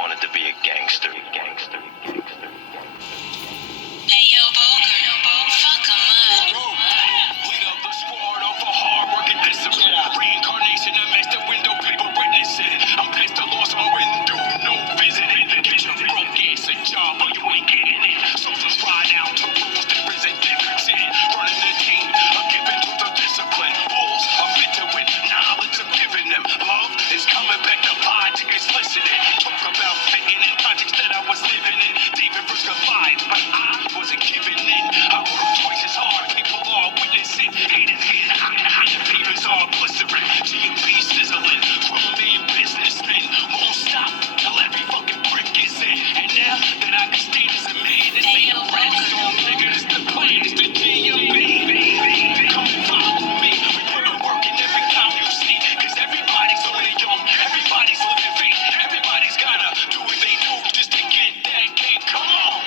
wanted to be a gangster. Hey yo, Boker, fuck 'em up. Lead up the squad of a hard-working discipline. Reincarnation of master window, people witnessing. I'm pissed the lost my window, no visiting. Get your broke ass a job, but you ain't getting it. Soldiers ride out to rules, there isn't difference in. Running the team, I'm giving to the discipline. Balls, I'm into it, knowledge I'm giving them. Love is coming back to logic, is listening. Talk about fitting in projects that I was living in. David risk of lives, but I wasn't giving in. I work twice as hard, people are witnessing. Haters getting hot, favors are blistering. GMB sizzling, grown man businessmen won't stop till every fucking brick is in. And now that I can stand as a man, this ain't a rap song, nigga, it's the plan, it's the GMB. Come and follow me, we put in work in every time you see. Cause everybody's only young, everybody's living fake. Everybody's gotta do what they do just to get that cake. Come on,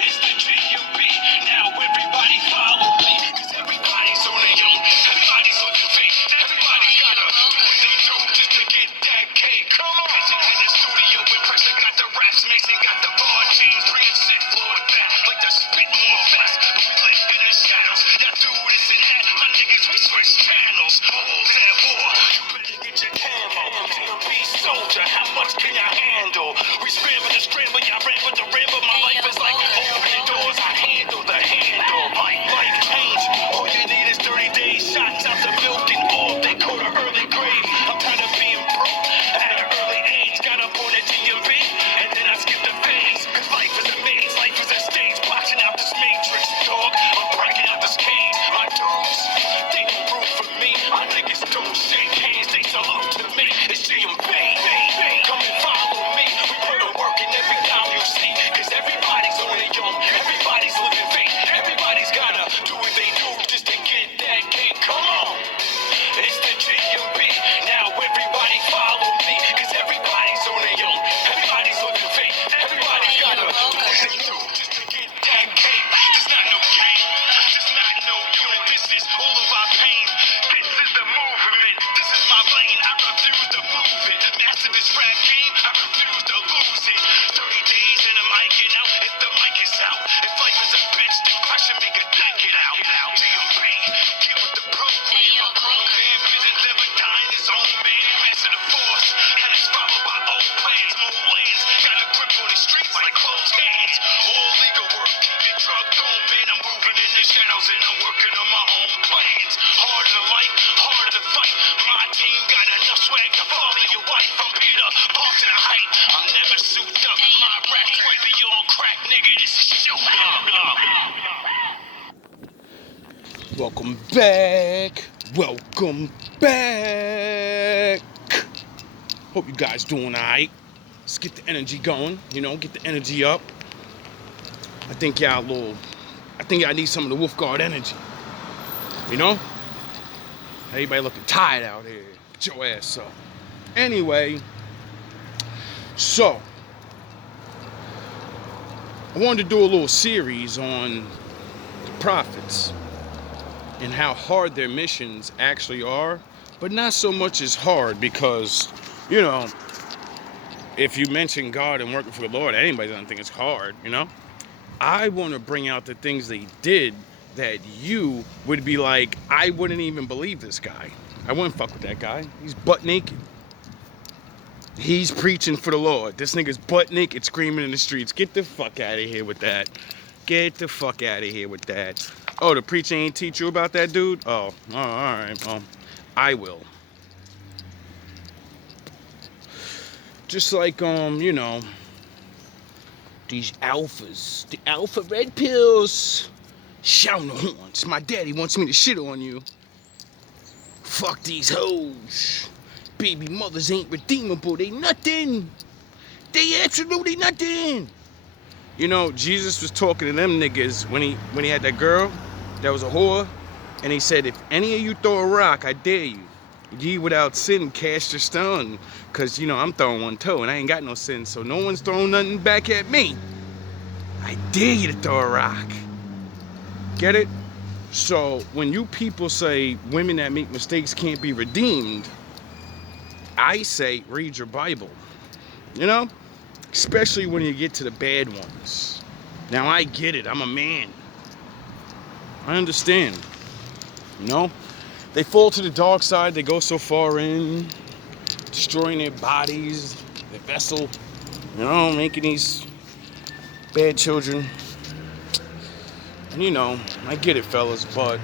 it's the GMB. Now everybody follow me, cause everybody's only young, everybody's living fake. Everybody's gotta do what they do just to get that cake. Come on. In the studio with pressure, got the raps, Mason got the bar chains, green shit, floor to back, like the spit more fast. But we live in the shadows, y'all do this and that. My niggas, we switch channels. All's at war, you better get your camo. GMB soldier, how much can y'all handle? We scramble to scramble, y'all ran with the ramble. My life is like opening doors, I handle the handle. Life change, all you need is 30 days. Shots out the milk and all, they call the early grave. I'm tired of being broke at an early age. Got up on that GMB, and then I skipped the phase. Cause life is a maze, life is a stage. Watching out this matrix, dog. I'm breaking out this cage. My dudes, they don't root for me. My niggas don't shake hands, they salute to me. It's GMB. Come and follow me. We put in work in every time you see. Cause everybody's only young, everybody's living fake. Everybody's gotta do what they do just to get that cake. Come on. It's the GMB. Now everybody follow me. Cause everybody's only young, everybody's living fake. Everybody's gotta do what they do just to get that cake. There's not no game, there's not no unit. This is all of our pain. This is the movement. This is my lane. I refuse to move it. Master this rap game, I refuse to lose it. 30 days in the mic and out. If the mic is out, if life is a bitch, then pressure make a dick it out. GMB, get with the program. A grown man, vision never dying his own man. Master the force, and it's followed by old plans. More lands, got a grip on the streets like closed hands. All legal work, get drugged on, man. I'm moving in the shadows and I'm working on my own plans. Harder to like, harder to fight. My team got enough swag to follow your wife. From Peter, Park to the height. I'm never souped up. My rap's way beyond crack, nigga. This is shoot up. Welcome back. Welcome back. Hope you guys doing alright. Let's get the energy going, get the energy up. I think y'all need some of the Wolf Guard energy. Everybody looking tired out here. Get your ass up. Anyway, so I wanted to do a little series on the prophets and how hard their missions actually are, but not so much as hard because, if you mention God and working for the Lord, anybody doesn't think it's hard, I want to bring out the things they did that you would be like, I wouldn't even believe this guy. I wouldn't fuck with that guy. He's butt naked. He's preaching for the Lord. This nigga's butt naked screaming in the streets. Get the fuck out of here with that. Get the fuck out of here with that. Oh, the preacher ain't teach you about that dude? Oh, alright. Well, I will. Just like, these alphas. The alpha red pills. Shouting the horns. My daddy wants me to shit on you. Fuck these hoes. Baby mothers ain't redeemable. They nothing. They absolutely nothing. Jesus was talking to them niggas when he had that girl that was a whore, and he said, if any of you throw a rock, I dare you. Ye without sin cast your stone. Cause I'm throwing one toe and I ain't got no sin, so no one's throwing nothing back at me. I dare you to throw a rock. Get it? So when you people say women that make mistakes can't be redeemed, I say read your Bible. especially when you get to the bad ones. Now I get it. I'm a man. I understand. You know, they fall to the dark side. They go so far in, destroying their bodies, their vessel. You know, making these bad children. And you know, I get it, fellas, but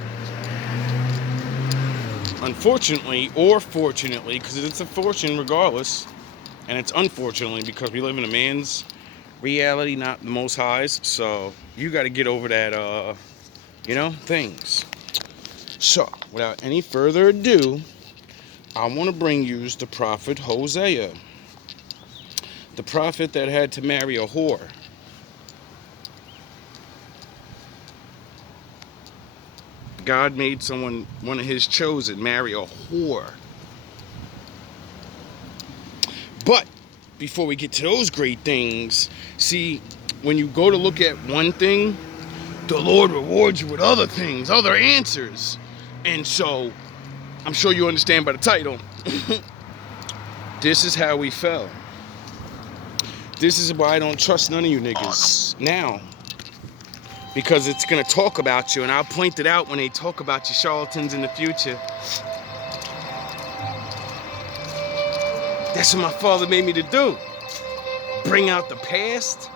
unfortunately, or fortunately, because it's a fortune regardless, and it's unfortunately because we live in a man's reality, not the Most High's. So you got to get over that, you know, things. So without any further ado, I want to bring you the prophet Hosea, the prophet that had to marry a whore. God made one of his chosen, marry a whore. But before we get to those great things, see, when you go to look at one thing, the Lord rewards you with other things, other answers. And so, I'm sure you understand by the title, this is how we fell. This is why I don't trust none of you niggas now. Because it's going to talk about you, and I'll point it out when they talk about you charlatans in the future. That's what my father made me to do. Bring out the past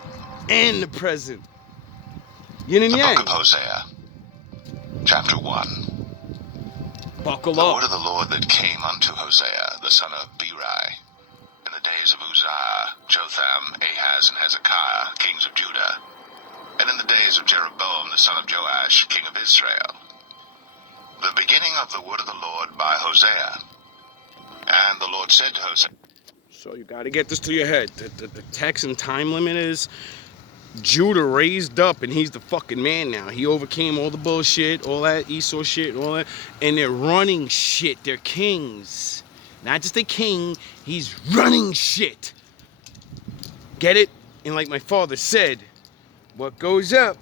and the present. Yin and yang. The Book of Hosea, Chapter 1. Buckle The up. word of the Lord that came unto Hosea, the son of Beeri, in the days of Uzziah, Jotham, Ahaz, and Hezekiah, kings of Judah, and in the days of Jeroboam, the son of Joash, king of Israel. The beginning of the word of the Lord by Hosea. And the Lord said to Hosea. So you got to get this to your head. The text and time limit is Judah raised up, and he's the fucking man now. He overcame all the bullshit, all that Esau shit, all that, and they're running shit. They're kings. Not just a king, he's running shit. Get it? And like my father said, what goes up,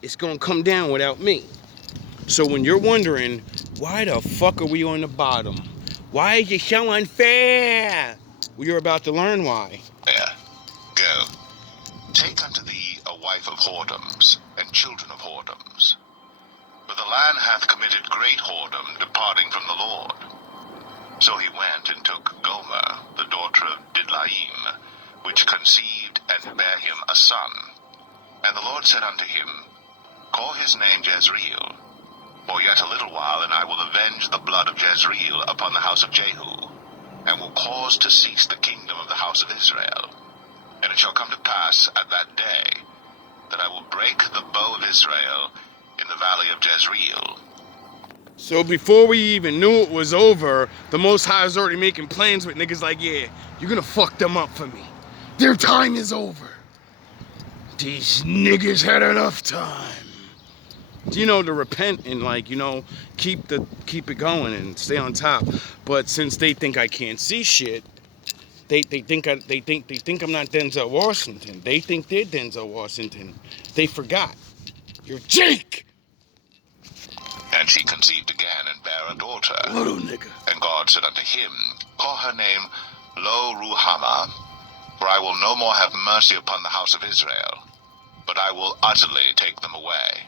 it's gonna come down without me. So when you're wondering, why the fuck are we on the bottom? Why is it so unfair? Well, you're about to learn why. Go, take unto thee a wife of whoredoms, and children of whoredoms. For the land hath committed great whoredom, departing from the Lord. So he went and took Gomer, the daughter of Didlaim, which conceived and bare him a son. And the Lord said unto him, Call his name Jezreel, for yet a little while, and I will avenge the blood of Jezreel upon the house of Jehu, and will cause to cease the kingdom of the house of Israel. And it shall come to pass at that day, that I will break the bow of Israel in the valley of Jezreel. So before we even knew it was over, the Most High was already making plans with niggas like, yeah, you're gonna fuck them up for me. Their time is over. These niggas had enough time. You know, to repent and, like, you know, keep it going and stay on top. But since they think I can't see shit, they think I'm not Denzel Washington. They think they're Denzel Washington. They forgot. You're Jake. And she conceived again and bare a daughter. Little nigga. And God said unto him, Call her name Lo-Ruhamah, for I will no more have mercy upon the house of Israel, but I will utterly take them away.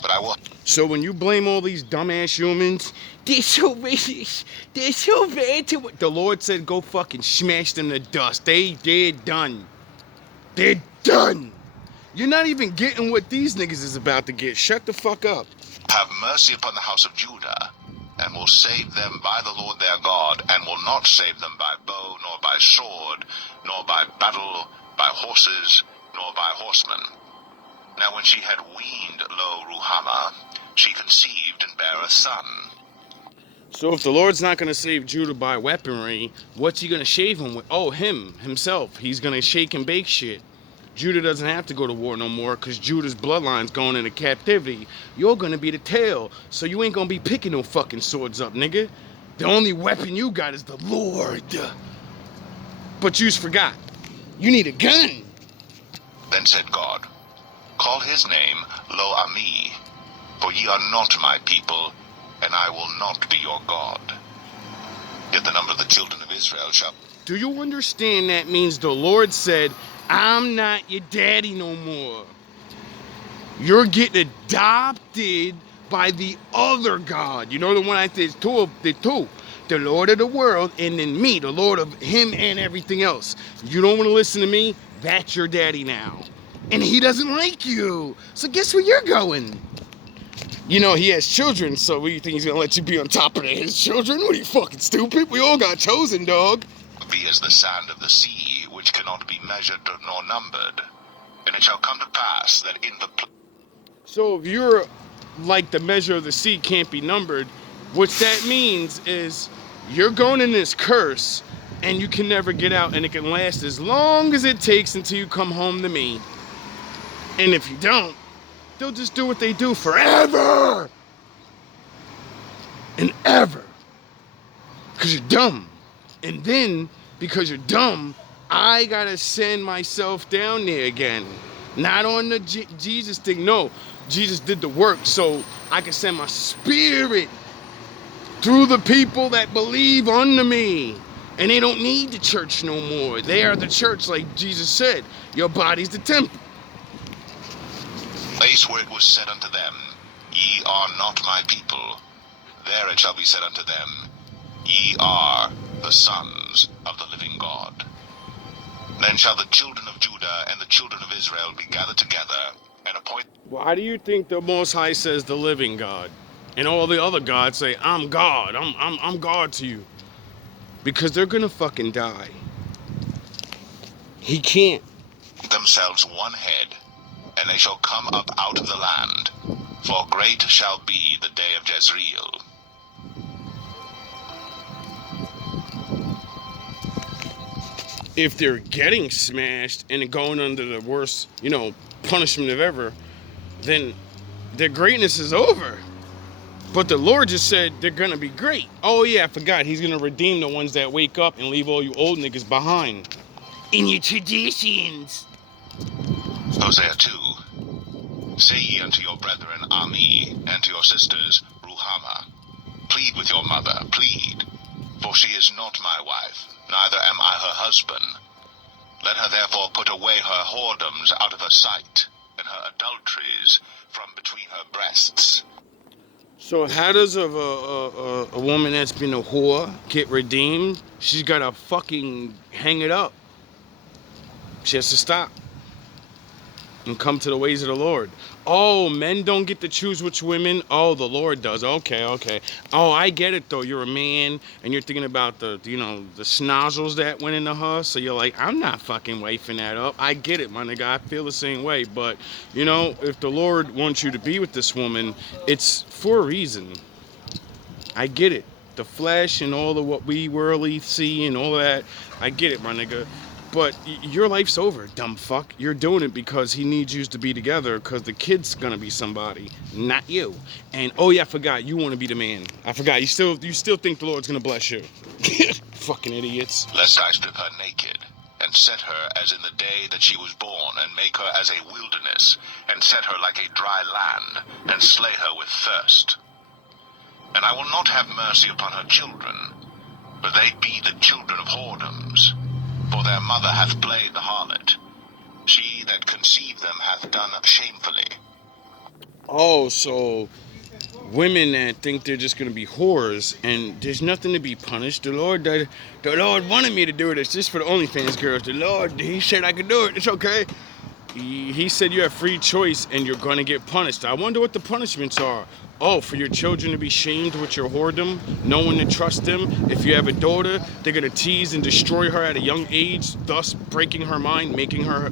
But I will. So when you blame all these dumbass humans, they're so racist, they're so bad to it. The Lord said, go fucking smash them to dust. They're done. They're done. You're not even getting what these niggas is about to get. Shut the fuck up. Have mercy upon the house of Judah, and will save them by the Lord their God, and will not save them by bow, nor by sword, nor by battle, by horses, nor by horsemen. Now when she had weaned Lo-Ruhamah, she conceived and bare a son. So if the Lord's not going to save Judah by weaponry, what's he going to shave him with? Oh, himself. He's going to shake and bake shit. Judah doesn't have to go to war no more because Judah's bloodline's going into captivity. You're going to be the tail, so you ain't going to be picking no fucking swords up, nigga. The only weapon you got is the Lord. But you's forgot. You need a gun. Then said God, Call his name Lo-Ami, for ye are not my people, and I will not be your God. Yet the number of the children of Israel shall Do you understand that means the Lord said, I'm not your daddy no more. You're getting adopted by the other God. You know the one I said, the two. The Lord of the world, and then me, the Lord of him and everything else. You don't want to listen to me? That's your daddy now. And he doesn't like you. So guess where you're going? You know, he has children, so what do you think he's going to let you be on top of his children? What are you, fucking stupid? We all got chosen, dog. Be as the sand of the sea, which cannot be measured nor numbered. And it shall come to pass that in the... So if you're like the measure of the sea can't be numbered, what that means is you're going in this curse and you can never get out, and it can last as long as it takes until you come home to me. And if you don't, they'll just do what they do forever and ever. Because you're dumb. And then, because you're dumb, I gotta send myself down there again. Not on the Jesus thing. No, Jesus did the work so I can send my spirit through the people that believe unto me. And they don't need the church no more. They are the church, like Jesus said. Your body's the temple. Place where it was said unto them, Ye are not my people. There it shall be said unto them, Ye are the sons of the living God. Then shall the children of Judah and the children of Israel be gathered together and appoint... Why do you think the Most High says the living God? And all the other gods say, I'm God. I'm God to you. Because they're gonna fucking die. He can't. themselves one head, and they shall come up out of the land, for great shall be the day of Jezreel. If they're getting smashed and going under the worst, punishment of ever, then their greatness is over. But the Lord just said they're gonna be great. Oh yeah, I forgot. He's gonna redeem the ones that wake up and leave all you old niggas behind. In your traditions. Hosea 2. Say ye unto your brethren, Ami, and to your sisters, Ruhama. Plead with your mother, plead. For she is not my wife, neither am I her husband. Let her therefore put away her whoredoms out of her sight, and her adulteries from between her breasts. So how does a woman that's been a whore get redeemed? She's gotta fucking hang it up. She has to stop and come to the ways of the Lord. Oh, men don't get to choose which women. Oh, the Lord does. Okay. Oh, I get it though. You're a man and you're thinking about the schnozzles that went into her. So you're like, I'm not fucking wifing that up. I get it, my nigga. I feel the same way. But if the Lord wants you to be with this woman, it's for a reason. I get it. The flesh and all of what we worldly see and all of that. I get it, my nigga. But your life's over, dumb fuck. You're doing it because he needs you to be together because the kid's gonna be somebody, not you. And oh yeah, I forgot, you want to be the man. I forgot, you still think the Lord's gonna bless you. Fucking idiots. Lest I strip her naked, and set her as in the day that she was born, and make her as a wilderness, and set her like a dry land, and slay her with thirst. And I will not have mercy upon her children, but they be the children of whoredoms. For their mother hath played the harlot. She that conceived them hath done shamefully. Oh, so women that think they're just gonna be whores and there's nothing to be punished. The Lord wanted me to do this just for the OnlyFans girls. The Lord, he said I could do it. It's okay. He said you have free choice and you're gonna get punished. I wonder what the punishments are. Oh, for your children to be shamed with your whoredom, no one to trust them. If you have a daughter, they're gonna tease and destroy her at a young age, thus breaking her mind, making her,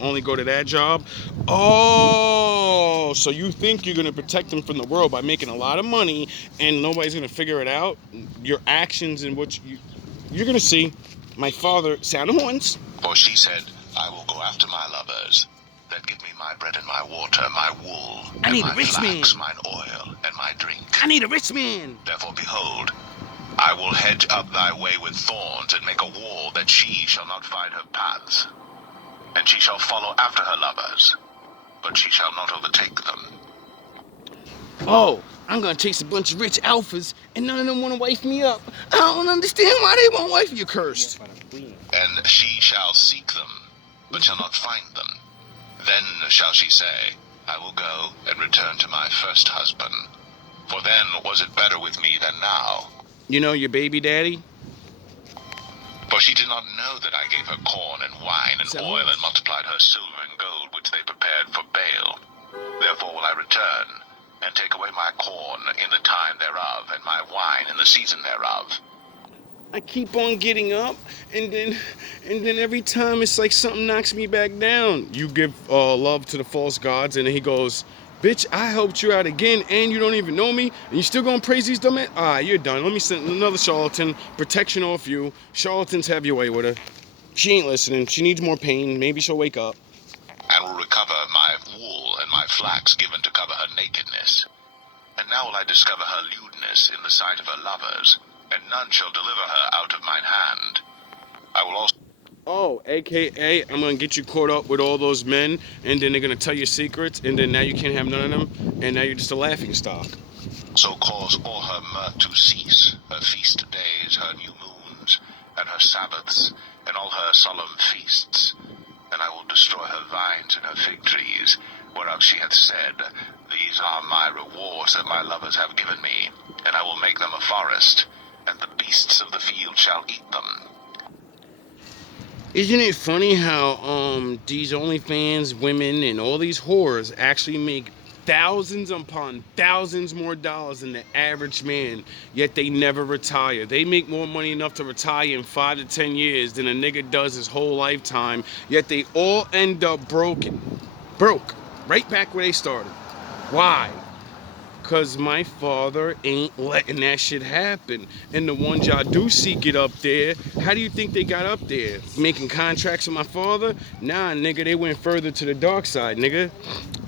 only go to that job. Oh, so you think you're gonna protect them from the world by making a lot of money and nobody's gonna figure it out? Your actions and what you're gonna see. My father, sound horns. For she said, I will go after my lovers, that give me my bread and my water, my wool, I need and a my rich flax, man. mine oil, and my drink. I need a rich man. Therefore, behold, I will hedge up thy way with thorns, and make a wall that she shall not find her paths. And she shall follow after her lovers, but she shall not overtake them. Oh, I'm gonna chase a bunch of rich alphas and none of them wanna wife me up. I don't understand why they won't wife you, cursed. And she shall seek them, but shall not find them. Then shall she say, I will go and return to my first husband. For then was it better with me than now. You know your baby daddy? For she did not know that I gave her corn and wine and oil and multiplied her silver and gold which they prepared for Baal. Therefore will I return and take away my corn in the time thereof and my wine in the season thereof. I keep on getting up, and then every time it's like something knocks me back down. You give love to the false gods, and then he goes, bitch, I helped you out again, and you don't even know me, and you still gonna praise these dumb ass? You're done. Let me send another charlatan. Protection off you. Charlatans have your way with her. She ain't listening. She needs more pain. Maybe she'll wake up. And will recover my wool and my flax given to cover her nakedness. And now will I discover her lewdness in the sight of her lovers, and none shall deliver her out of mine hand. I will also... Oh, AKA, I'm gonna get you caught up with all those men, and then they're gonna tell your secrets, and then now you can't have none of them, and now you're just a laughing stock. So cause all her mirth to cease, her feast days, her new moons, and her Sabbaths, and all her solemn feasts. And I will destroy her vines and her fig trees, whereof she hath said, these are my rewards that my lovers have given me, and I will make them a forest, and the beasts of the field shall eat them. Isn't it funny how these OnlyFans women and all these whores actually make thousands upon thousands more dollars than the average man, yet they never retire? They make more money enough to retire in 5 to 10 years than a nigga does his whole lifetime, yet they all end up broke, right back where they started. Why? Because my father ain't letting that shit happen. And the ones y'all do see get up there, how do you think they got up there? Making contracts with my father? Nah, nigga, they went further to the dark side, nigga.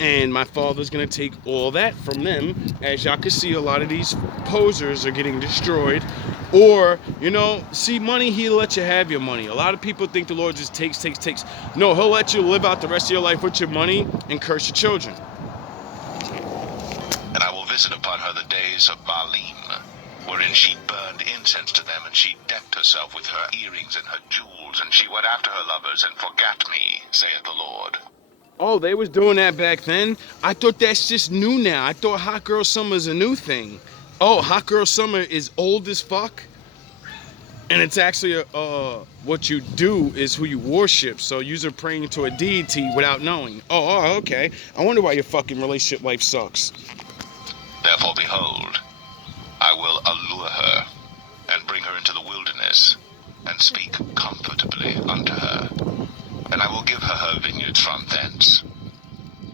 And my father's gonna take all that from them. As y'all can see, a lot of these posers are getting destroyed. Or, you know, see, money, he'll let you have your money. A lot of people think the Lord just takes. No, he'll let you live out the rest of your life with your money and curse your children. And I will visit upon her the days of Baalim, wherein she burned incense to them, and she decked herself with her earrings and her jewels, and she went after her lovers, and forgat me, saith the Lord. Oh, they was doing that back then? I thought that's just new now. I thought Hot Girl Summer is a new thing. Oh, Hot Girl Summer is old as fuck? And it's actually, what you do is who you worship, so you're praying to a deity without knowing. Oh, okay. I wonder why your fucking relationship life sucks. Therefore, behold, I will allure her, and bring her into the wilderness, and speak comfortably unto her. And I will give her her vineyards from thence,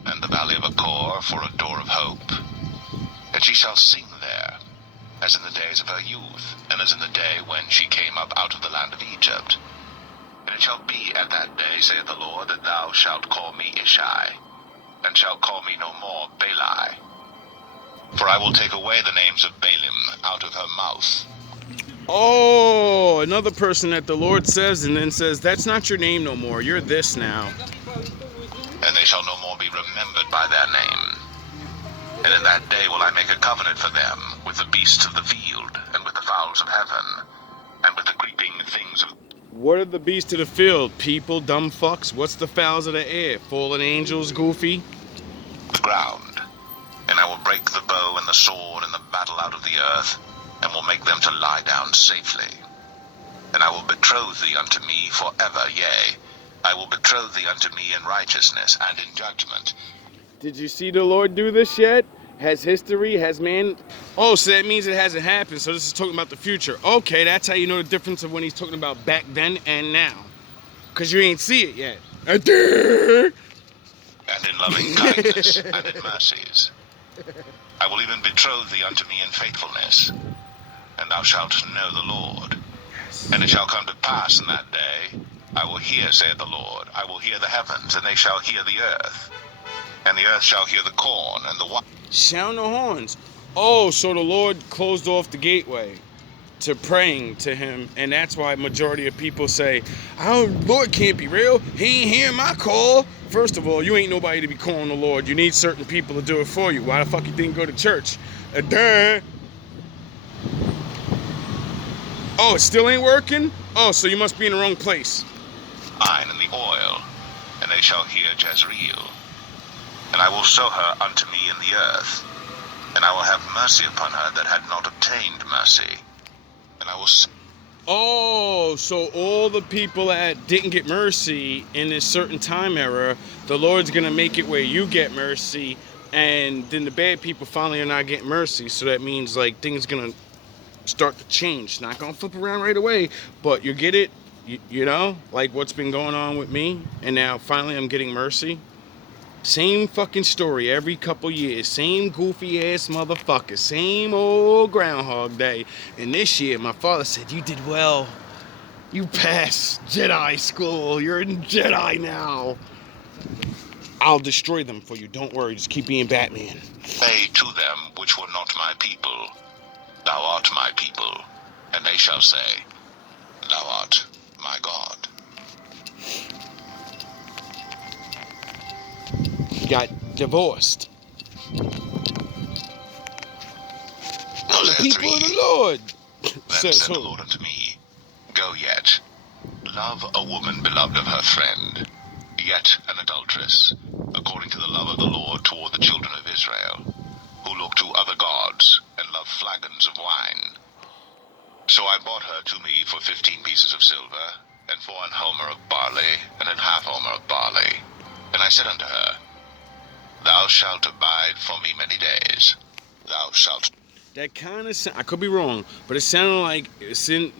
and the valley of Achor for a door of hope. And she shall sing there, as in the days of her youth, and as in the day when she came up out of the land of Egypt. And it shall be at that day, saith the Lord, that thou shalt call me Ishai, and shalt call me no more Belai. For I will take away the names of Baalim out of her mouth. Oh, another person that the Lord says and then says, that's not your name no more. You're this now. And they shall no more be remembered by their name. And in that day will I make a covenant for them with the beasts of the field, and with the fowls of heaven, and with the creeping things of... What are the beasts of the field? People, dumb fucks? What's the fowls of the air? Fallen angels, goofy? the ground. And I will break the bow and the sword and the battle out of the earth, and will make them to lie down safely. And I will betroth thee unto me forever, yea, I will betroth thee unto me in righteousness and in judgment. Did you see the Lord do this yet? Has history, has man... Oh, so that means it hasn't happened, so this is talking about the future. Okay, that's how you know the difference of when he's talking about back then and now. Because you ain't see it yet. And in loving kindness and in mercies. I will even betroth thee unto me in faithfulness, and thou shalt know the Lord. And it shall come to pass in that day, I will hear, saith the Lord, I will hear the heavens, and they shall hear the earth. And the earth shall hear the corn, and the wine. Sound the horns. Oh, so the Lord closed off the gateway to praying to him, and that's why majority of people say, "Oh, Lord can't be real. He ain't hearing my call." First of all, you ain't nobody to be calling the Lord. You need certain people to do it for you. Why the fuck you didn't go to church? Duh. Oh, it still ain't working? Oh, so you must be in the wrong place. Wine and the oil, and they shall hear Jezreel. And I will show her unto me in the earth, and I will have mercy upon her that had not obtained mercy. And I will Oh, so all the people that didn't get mercy in this certain time era, the Lord's gonna make it where you get mercy, and then the bad people finally are not getting mercy. So that means like things gonna start to change. It's not gonna flip around right away, but you get it, you know, like what's been going on with me, and now finally I'm getting mercy. Same fucking story every couple years. Same goofy ass motherfucker. Same old Groundhog Day. And this year, my father said, you did well. You passed Jedi school. You're in Jedi now. I'll destroy them for you. Don't worry. Just keep being Batman. say to them which were not my people, Thou art my people. And they shall say, Thou art my God. Got divorced. Hosea The people 3, of the Lord. Then Says said the who? Lord unto me, Go yet, love a woman beloved of her friend, yet an adulteress, according to the love of the Lord toward the children of Israel, who look to other gods, and love flagons of wine. So I bought her to me for 15 pieces of silver, and for an homer of barley, and an half homer of barley. And I said unto her, Thou shalt abide for me many days. Thou shalt. That kind of I could be wrong, but it sounded like it's in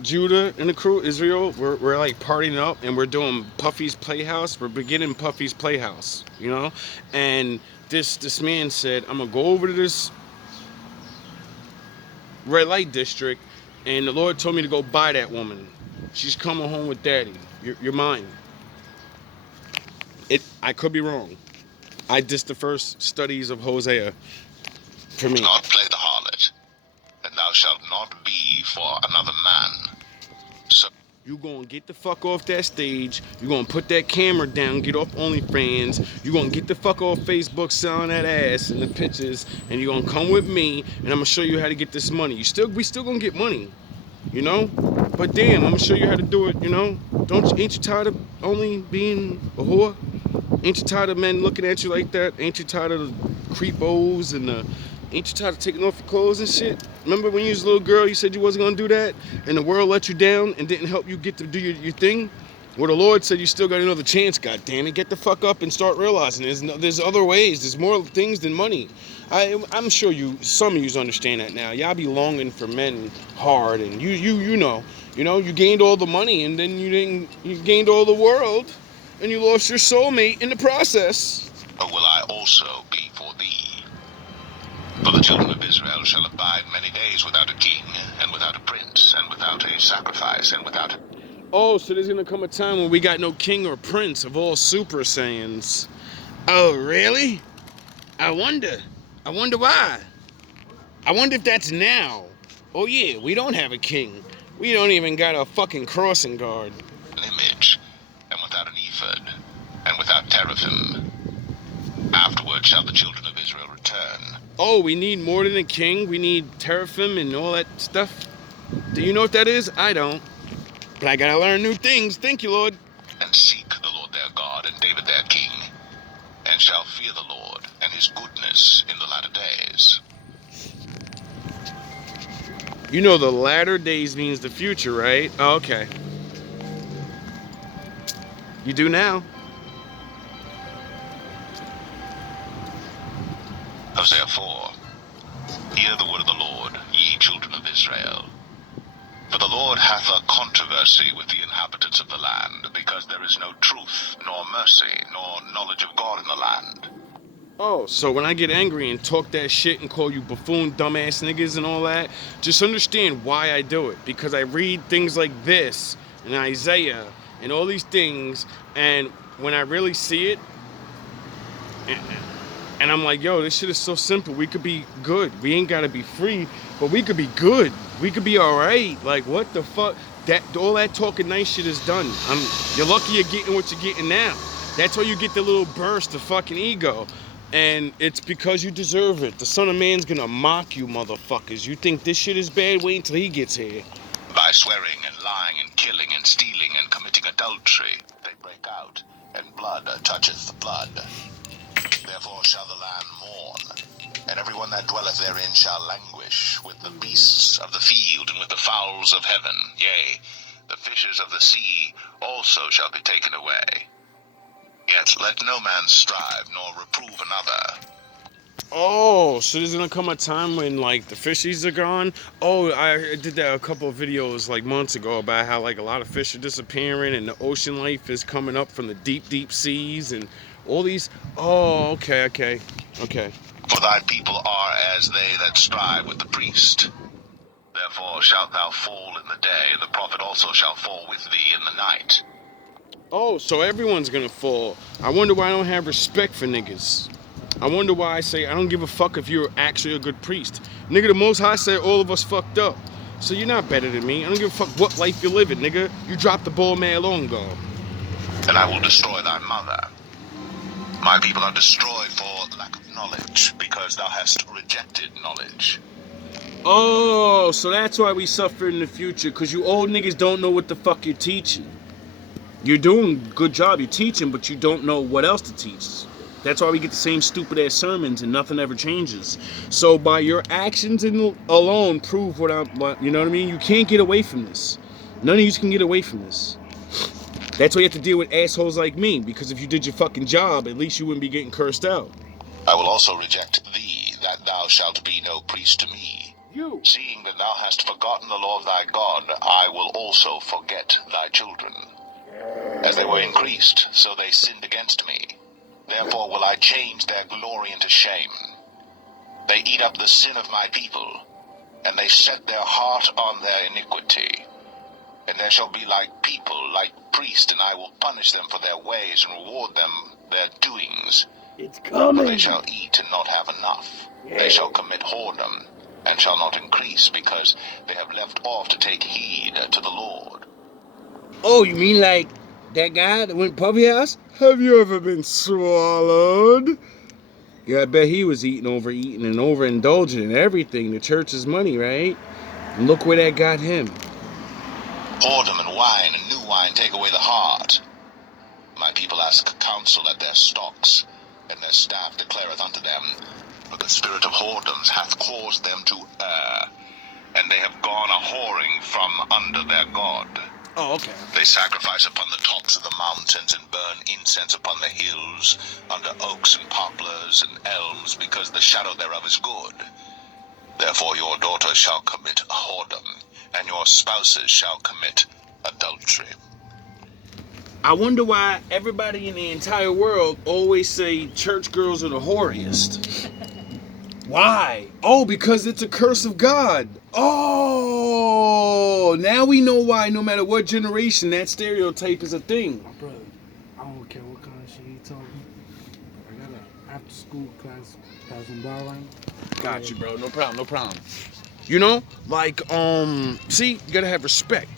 Judah and the crew, Israel. We're like partying up, and we're doing Puffy's Playhouse. We're beginning Puffy's Playhouse, you know. And this man said, I'm gonna go over to this red light district, and the Lord told me to go buy that woman. She's coming home with daddy. You're mine. I could be wrong. I did the first studies of Hosea for me. Not play the harlot, and thou shalt not be for another man. So You gonna get the fuck off that stage. You gonna put that camera down, get off OnlyFans. You gonna get the fuck off Facebook selling that ass and the pictures, and you gonna come with me, and I'm gonna show you how to get this money. We still gonna get money, you know. But damn, I'm gonna show you how to do it, you know. Ain't you tired of only being a whore? Ain't you tired of men looking at you like that? Ain't you tired of the creepos and the? Ain't you tired of taking off your clothes and shit? Remember when you was a little girl, you said you wasn't gonna do that, and the world let you down and didn't help you get to do your thing? Well, the Lord said you still got another chance. God damn it, get the fuck up and start realizing there's other ways. There's more things than money. I'm sure some of you understand that now. Y'all be longing for men hard, and you know, you gained all the money, and then you gained all the world, and you lost your soulmate in the process. will I also be for thee. For the children of Israel shall abide many days without a king, and without a prince, and without a sacrifice, and without. Oh, so there's gonna come a time when we got no king or prince of all Super Saiyans. Oh, really? I wonder why. I wonder if that's now. Oh yeah, we don't have a king. We don't even got a fucking crossing guard. An image, and without an ephod, and without teraphim. Afterward shall the children of Israel return. Oh, we need more than a king. We need teraphim and all that stuff. Do you know what that is? I don't. But I gotta learn new things. Thank you, Lord. And seek the Lord their God, and David their king, and shall fear the Lord, and his goodness in the latter days. You know the latter days means the future, right? Oh, okay. You do now. Hosea 4. Hear the word of the Lord, ye children of Israel. For the Lord hath a controversy with the inhabitants of the land, because there is no truth, nor mercy, nor knowledge of God in the land. Oh, so when I get angry and talk that shit and call you buffoon, dumbass niggas and all that, just understand why I do it. Because I read things like this and Isaiah and all these things, and when I really see it, and I'm like, yo, this shit is so simple. We could be good. We ain't gotta be free, but we could be good. We could be all right. Like, what the fuck? All that talking nice shit is done. You're lucky you're getting what you're getting now. That's why you get the little burst of fucking ego. And it's because you deserve it. The Son of Man's gonna mock you, motherfuckers. You think this shit is bad? Wait until he gets here. By swearing lying and killing and stealing and committing adultery, they break out, and blood toucheth blood. Therefore shall the land mourn, and everyone that dwelleth therein shall languish, with the beasts of the field and with the fowls of heaven, yea, the fishes of the sea also shall be taken away. Yet let no man strive nor reprove another. Oh, so there's gonna come a time when like the fishies are gone. Oh, I did that a couple of videos like months ago about how like a lot of fish are disappearing and the ocean life is coming up from the deep seas and all these. Oh, okay. For thy people are as they that strive with the priest. Therefore shalt thou fall in the day, and the prophet also shall fall with thee in the night. Oh, so everyone's gonna fall. I wonder why I don't have respect for niggas. I wonder why I say I don't give a fuck if you're actually a good priest. Nigga, the Most High said all of us fucked up. So you're not better than me. I don't give a fuck what life you're living, nigga. You dropped the ball man long ago. And I will destroy thy mother. My people are destroyed for lack of knowledge, because thou hast rejected knowledge. Oh, so that's why we suffer in the future, because you old niggas don't know what the fuck you're teaching. You're doing a good job, you're teaching, but you don't know what else to teach. That's why we get the same stupid ass sermons and nothing ever changes. So by your actions alone prove what you know what I mean? You can't get away from this. None of you can get away from this. That's why you have to deal with assholes like me, because if you did your fucking job, at least you wouldn't be getting cursed out. I will also reject thee, that thou shalt be no priest to me. You. Seeing that thou hast forgotten the law of thy God, I will also forget thy children. As they were increased, so they sinned against me. Therefore will I change their glory into shame. They eat up the sin of my people, and they set their heart on their iniquity. And there shall be like people, like priests, and I will punish them for their ways and reward them their doings. It's For coming. they shall eat and not have enough. They shall commit whoredom, and shall not increase, because they have left off to take heed to the Lord. Oh, you mean like that guy that went puppy house? Have you ever been swallowed? Yeah, I bet he was overeating and overindulging in everything. The church's money, right? And look where that got him. Whoredom and wine and new wine take away the heart. My people ask counsel at their stocks, and their staff declareth unto them, but the spirit of whoredoms hath caused them to err, and they have gone a whoring from under their God. Oh, okay. They sacrifice upon the tops of the mountains and burn incense upon the hills, under oaks and poplars and elms, because the shadow thereof is good. Therefore your daughters shall commit whoredom, and your spouses shall commit adultery. I wonder why everybody in the entire world always say church girls are the whoriest. Why? Oh, because it's a curse of God. Oh, now we know why no matter what generation that stereotype is a thing. My brother, I don't care what kind of shit he talking. I got an after school class in Bahrain. Got you, bro. No problem. You know, like, see, you gotta have respect.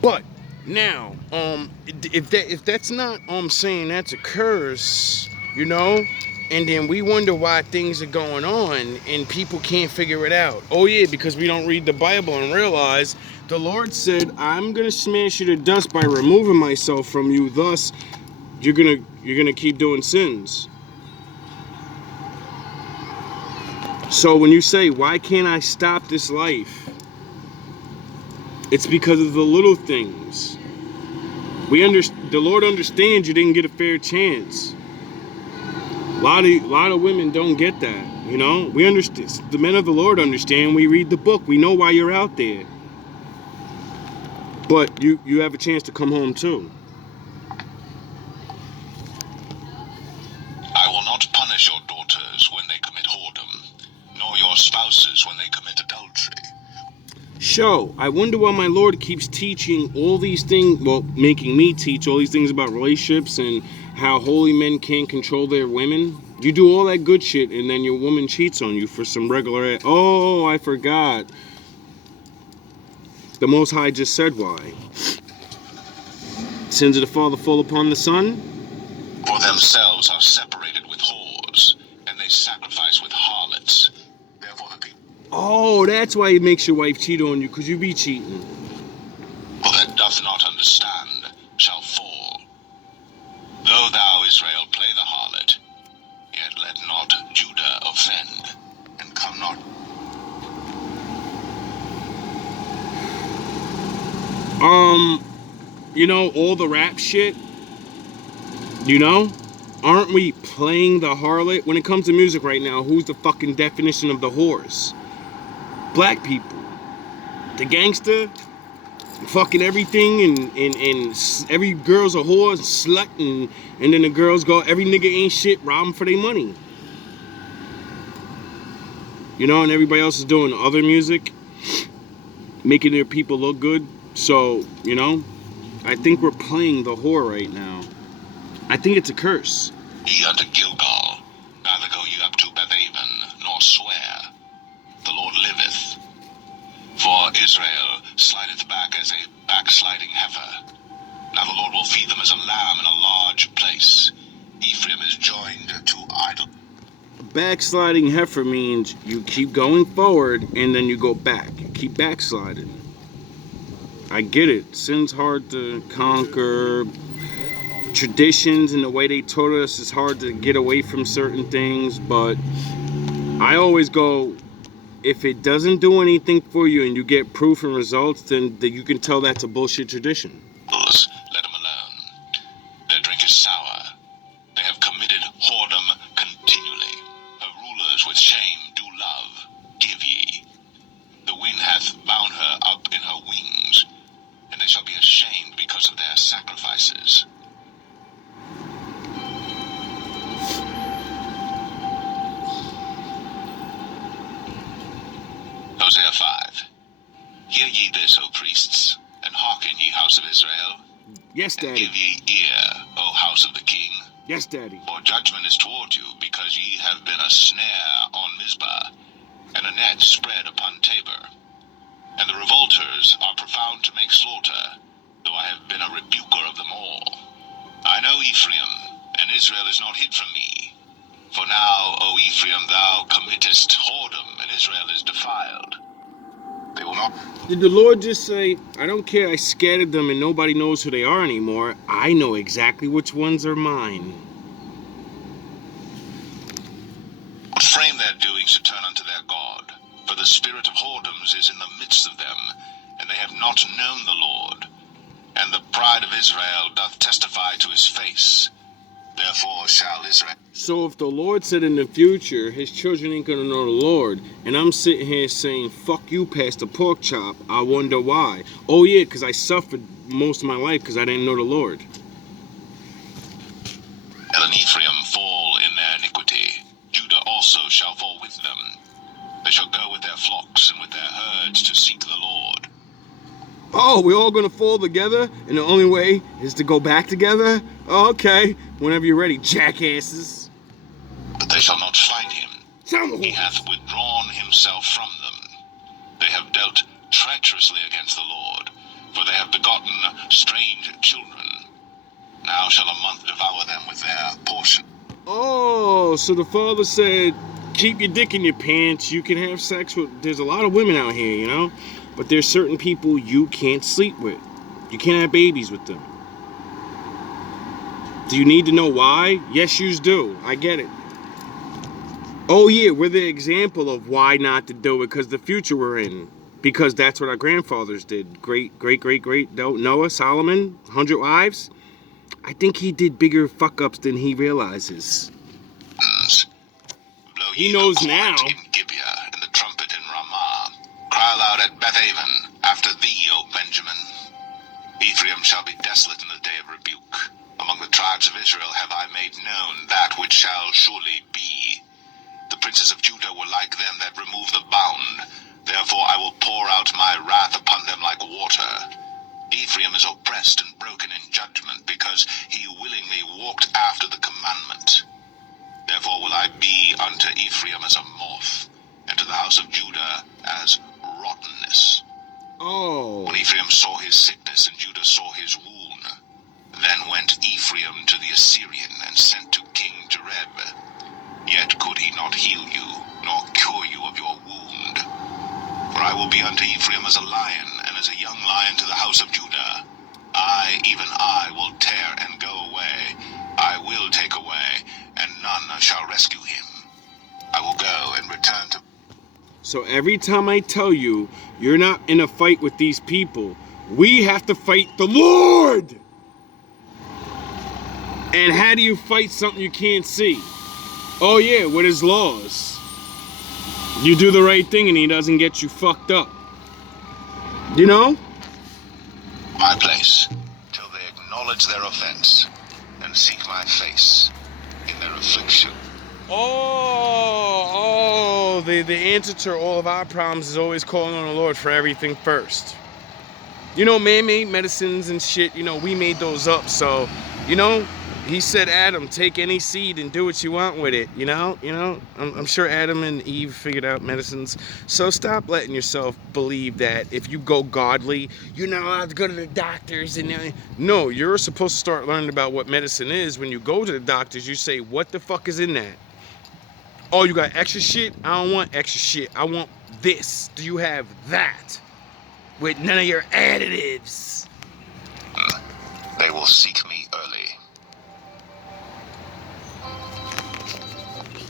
But now, if that's not saying that's a curse, you know, and then we wonder why things are going on and people can't figure it out. Oh yeah, because we don't read the Bible and realize the Lord said, I'm gonna smash you to dust by removing myself from you, thus you're gonna keep doing sins. So when you say, why can't I stop this life? It's because of the little things. The Lord understands you didn't get a fair chance. A lot of women don't get that, you know? We understand. The men of the Lord understand. We read the book. We know why you're out there. But you have a chance to come home too. I will not punish your daughters when they commit whoredom, nor your spouses when they commit adultery. So, I wonder why my Lord keeps teaching all these things, well, making me teach all these things about relationships and how holy men can't control their women. You do all that good shit and then your woman cheats on you for some regular... Oh, I forgot. The Most High just said why. Sins of the Father fall upon the Son. For themselves are separated with whores, and they sacrifice with harlots. Therefore the people... Oh, that's why it makes your wife cheat on you, because you be cheating. For their You know, all the rap shit, you know? Aren't we playing the harlot? When it comes to music right now, who's the fucking definition of the whores? Black people. The gangster, fucking everything, and every girl's a whore, slut, and then the girls go, every nigga ain't shit, rob them for their money. You know, and everybody else is doing other music, making their people look good. So, you know, I think we're playing the whore right now. I think it's a curse. Ye unto Gilgal, neither go ye up to Bethaven, nor swear. The Lord liveth. For Israel slideth back as a backsliding heifer. Now the Lord will feed them as a lamb in a large place. Ephraim is joined to idol. Backsliding heifer means you keep going forward and then you go back. You keep backsliding. I get it. Sin's hard to conquer. Traditions and the way they taught us is hard to get away from certain things, but I always go, if it doesn't do anything for you and you get proof and results, then you can tell that's a bullshit tradition. Let them alone. Their drink is sour. They have committed whoredom continually. Her rulers with shame do love. Give ye. The wind hath bound her up in her wings, and they shall be ashamed because of their sacrifices. Hosea 5. Hear ye this, O priests, and hearken, ye house of Israel. Yes, And Daddy. give ye ear, O house of the king. Yes, Daddy. For judgment is toward you, because ye have been a snare on Mizpah, and a net spread upon Tabor. And the revolters are profound to make slaughter, though I have been a rebuker of them all. I know Ephraim, and Israel is not hid from me. For now, O Ephraim, thou committest whoredom, and Israel is defiled. They will not. Did the Lord just say, I don't care, I scattered them and nobody knows who they are anymore. I know exactly which ones are mine. Would frame their doings to turn unto their God, for the spirit of whoredoms is in the midst of them, and they have not known the Lord. And the pride of Israel doth testify to his face. Therefore shall Israel. So if the Lord said in the future, his children ain't gonna know the Lord, and I'm sitting here saying, fuck you, Pastor Pork Chop, I wonder why. Oh yeah, because I most of my life because I didn't know the Lord. And Ephraim fall in their iniquity. Judah also shall fall with them. They shall go with their flocks and with their herds to seek the Lord. Oh, we're all gonna fall together, and the only way is to go back together? Oh, okay, whenever you're ready, jackasses. But they shall not find him. Sound He hath withdrawn himself from them. They have dealt treacherously against the Lord, for they have begotten strange children. Now shall a month devour them with their portion. Oh, so the father said, keep your dick in your pants, you can have sex with, there's a lot of women out here, you know? But there's certain people you can't sleep with. You can't have babies with them. Do you need to know why? Yes, you do. I get it. Oh yeah, we're the example of why not to do it, because the future we're in. Because that's what our grandfathers did. Great Noah, Solomon, 100 wives. I think he did bigger fuck-ups than he realizes. Blow He ye knows the now. cornet in Gibeah, and the trumpet in Ramah. Cry aloud at Bethaven, after thee, O Benjamin. Ephraim shall be desolate in the day of rebuke. Among the tribes of Israel have I made known that which shall surely be. The princes of Judah were like them that remove the bound. Therefore I will pour out my wrath upon them like water. Ephraim is oppressed and broken in judgment, because he willingly walked after the commandment. Therefore will I be unto Ephraim as a moth, and to the house of Judah as rottenness. Oh. When Ephraim saw his sickness and Judah saw his wound, then went Ephraim to the Assyrian and sent to King Jareb. Yet could he not heal you, nor cure you of your wound. For I will be unto Ephraim as a lion, and as a young lion to the house of Judah. I, even I, will tear and go away. I will take away, and none shall rescue him. I will go and return to... So every time I tell you, you're not in a fight with these people, We have to fight the Lord. And how do you fight something you can't see? Oh yeah, with his laws. You do the right thing and he doesn't get you fucked up. You know? My place, till they acknowledge their offense and seek my face in their affliction. The answer to all of our problems is always calling on the Lord for everything first. You know, man-made medicines and shit, you know, we made those up, so, you know, he said, Adam, take any seed and do what you want with it, you know? I'm sure Adam and Eve figured out medicines, so stop letting yourself believe that if you go godly, you're not allowed to go to the doctors, and no, you're supposed to start learning about what medicine is. When you go to the doctors, you say, what the fuck is in that? Oh, you got extra shit? I don't want extra shit. I want this. Do you have that? With none of your additives. They will seek me early.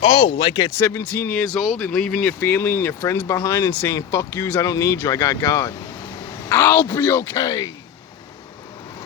Oh, like at 17 years old and leaving your family and your friends behind and saying, fuck yous, I don't need you, I got God. I'll be okay.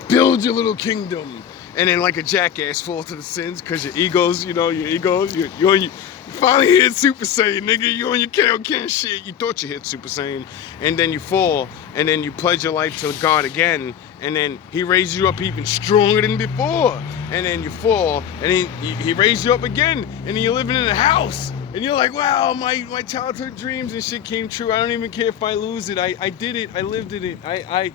Build your little kingdom. And then like a jackass fall to the sins because your egos, you finally hit Super Saiyan, nigga. You on your Kaioken shit. You thought you hit Super Saiyan. And then you fall. And then you pledge your life to God again. And then he raised you up even stronger than before. And then you fall. And he raised you up again. And then you're living in a house. And you're like, wow, my childhood dreams and shit came true. I don't even care if I lose it. I did it. I lived in it. I